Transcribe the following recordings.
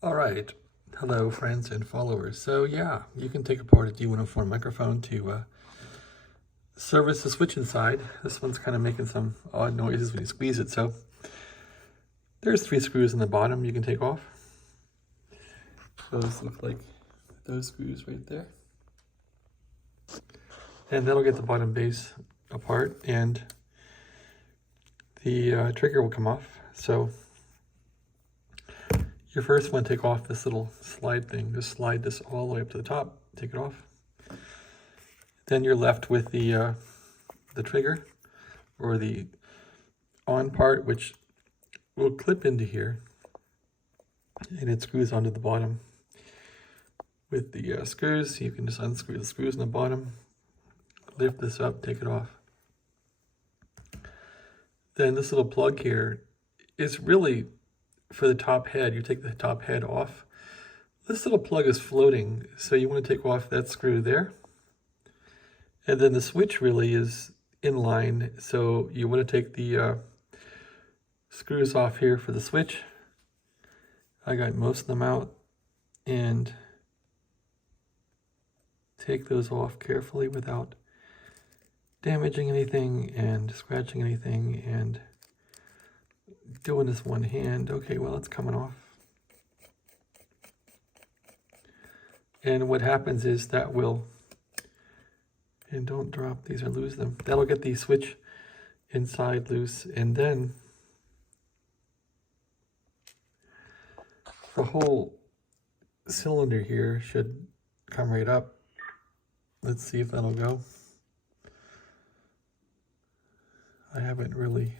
All right. Hello, friends and followers. So yeah, you can take apart a D-104 microphone to service the switch inside. This one's kind of making some odd noises when you squeeze it. So there's 3 screws in the bottom you can take off. Those look like those screws right there. And that'll get the bottom base apart and the trigger will come off. So you first want to take off this little slide thing. Just slide this all the way up to the top, take it off. Then you're left with the trigger, or the on part, which will clip into here, and it screws onto the bottom with the screws. You can just unscrew the screws in the bottom, lift this up, take it off. Then this little plug here is really for the top head. You take the top head off. This little plug is floating, so you want to take off that screw there. And then the switch really is in line, so you want to take the screws off here for the switch. I got most of them out, and take those off carefully without damaging anything and scratching anything, and doing this one hand. Okay, well, it's coming off. And what happens is that will, and don't drop these or lose them, that'll get the switch inside loose, and then the whole cylinder here should come right up. Let's see if that'll go. I haven't really,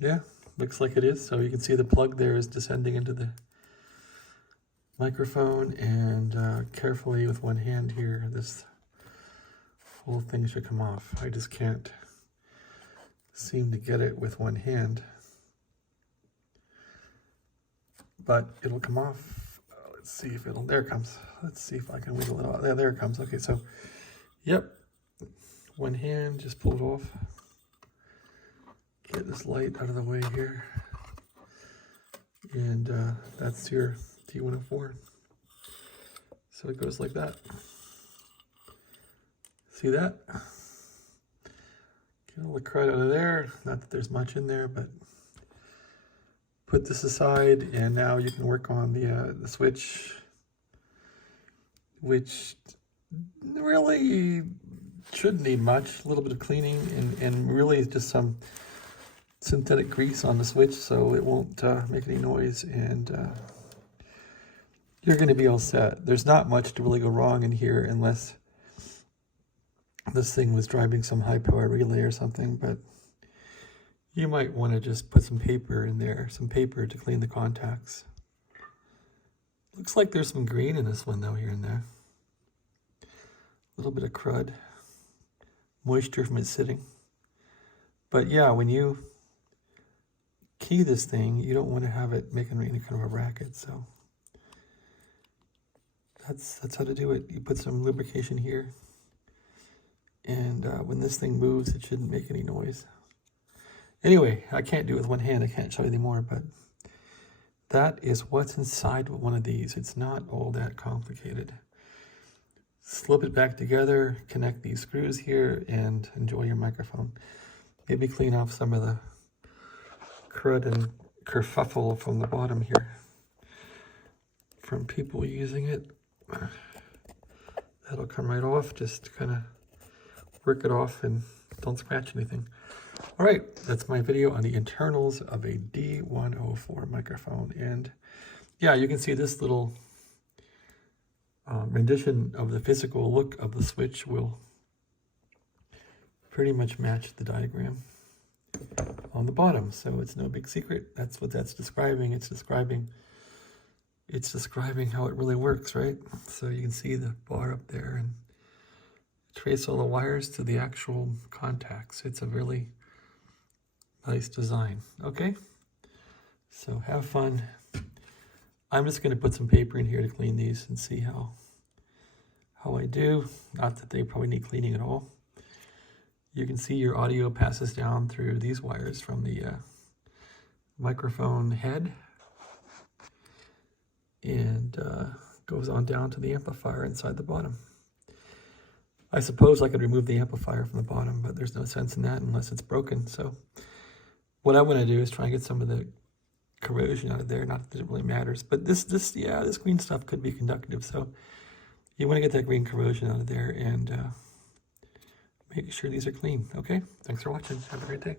yeah, looks like it is. So you can see the plug there is descending into the microphone, and carefully with one hand here, this whole thing should come off. I just can't seem to get it with one hand, but it'll come off. Let's see if it'll, there it comes. Let's see if I can wiggle it out. There it comes. Okay, so, yep, one hand, just pull it off. Get this light out of the way here. And that's your D-104. So it goes like that. See that? Get all the crud out of there. Not that there's much in there, but put this aside, and now you can work on the switch, which really shouldn't need much. A little bit of cleaning, and really just some synthetic grease on the switch so it won't make any noise, and you're going to be all set. There's not much to really go wrong in here unless this thing was driving some high power relay or something, but you might want to just put some paper in there, some paper to clean the contacts. Looks like there's some green in this one though, here and there. A little bit of crud, moisture from it sitting. But yeah, when you key this thing, you don't want to have it making any kind of a racket, so that's how to do it. You put some lubrication here, and when this thing moves, it shouldn't make any noise. Anyway, I can't do it with one hand. I can't show you anymore, but that is what's inside one of these. It's not all that complicated. Slip it back together, connect these screws here, and enjoy your microphone. Maybe clean off some of the crud and kerfuffle from the bottom here from people using it. That'll come right off. Just kind of work it off and don't scratch anything. All right, that's my video on the internals of a D-104 microphone. And yeah, you can see this little rendition of the physical look of the switch will pretty much match the diagram on the bottom. So it's no big secret. That's what that's describing. It's describing how it really works, right? So you can see the bar up there and trace all the wires to the actual contacts. It's a really nice design. Okay, so have fun. I'm just going to put some paper in here to clean these and see how I do. Not that they probably need cleaning at all. You can see your audio passes down through these wires from the microphone head and goes on down to the amplifier inside the bottom. I suppose I could remove the amplifier from the bottom, but there's no sense in that unless it's broken. So what I want to do is try and get some of the corrosion out of there. Not that it really matters, but this green stuff could be conductive. So you want to get that green corrosion out of there and make sure these are clean. Okay, thanks for watching. Have a great day.